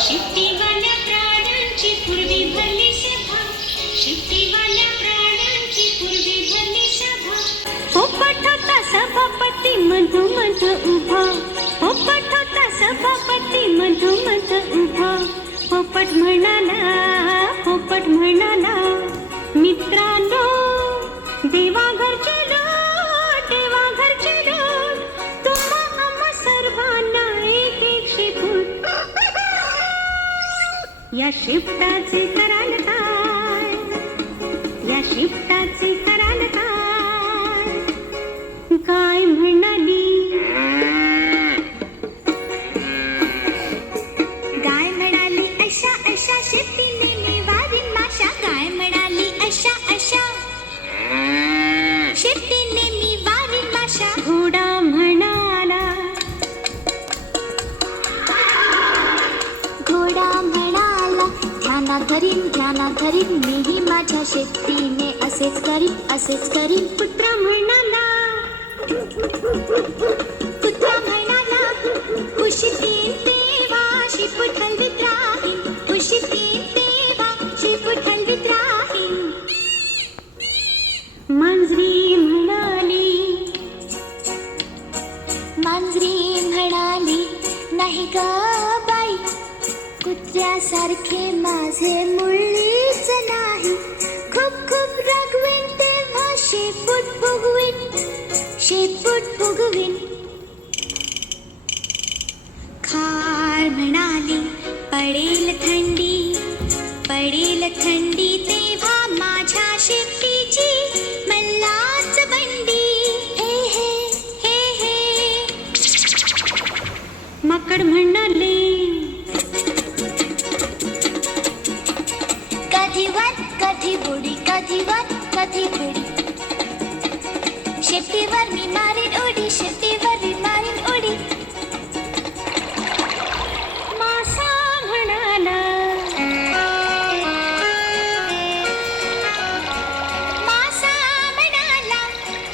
शिट्टीवाल्या प्राण्यांची पूर्वी भरली सभा, शिट्टीवाल्या प्राण्यांची पूर्वी भरली सभा. पोपट होता सभापती मधोमध उभा, पोपट होता सभापती मधोमध उभा. पोपट म्हणाला मित्रांनो, देवा घरचे लोट तुम्हा आम्हा सर्वांना एक एक शेपूट. या शिफ्टाचे कराल काय, या शिफ्टाचे कराल काय. काय म्हणाली गाय म्हणाली अशा अशा शेतीने मी वारीन माशा. गाय म्हणाली अशा अशा शेतीने मी वारीन माशा. घोडा म्हणाला ध्याना धरीन मीही माझ्या शेतीने असेच करीन. कुत्रा म्हणाला कुशीतीन तेव्हा शेपूट हलवीत राहीन, कुशीतीन तेव्हा शेपूट हलवीत राहीन. मांजरी म्हणाली नाही ग बाई, कुत्र्यासारखे माझे मुळीच नाही. खूप खूप रागवीन तेव्हा शेपूट फुगवीन. खार म्हणाली पडेल थंडी तेव्हा माझ्या शेपटीची मल्लाच बंडी. हे माकड म्हणाले कधी वर कधी बुडी, कधी वर कधी बुडी. शेपटीवर मी मारीन उडी, शेपटीवर मी मारीन उडी. मासा म्हणाला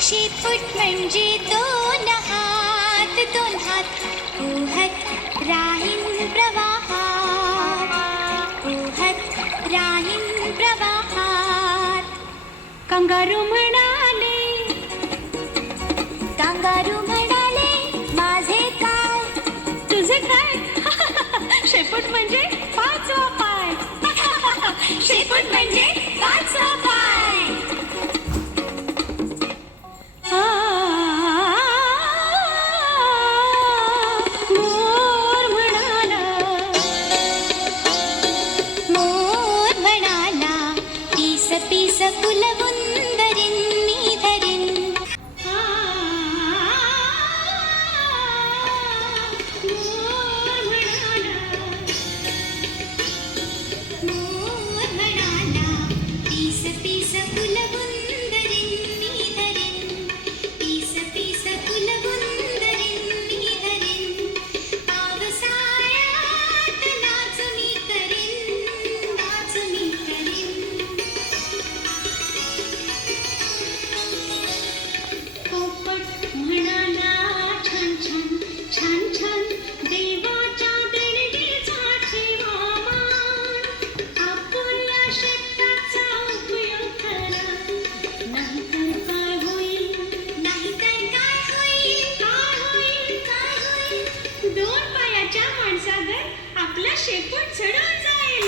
शेपूट म्हणजे दोन हात पोहत राहीन प्रवाहात. कंगारू म्हणाले माझे काय तुझे काय. शेपूट म्हणजे पाचवा पाय, शेपूट म्हणजे पाचवा पाय. मोर म्हणाला पीस फुलवुंदरीन मी धरीन. मोर म्हणाला पीस फुलवुंदरीन मी धरीन, पीस फुलवुंदरीन मी धरीन. पावसाळ्यात नाच मी करीन. पोपट म्हणाला छान देवाच्या देणगीचा ठेवा मान. आपल्या शेताचा उपयोग करा, नाहीतर काय होईल. दोन पायाच्या माणसावर आपला शेपूट चढून जाईल.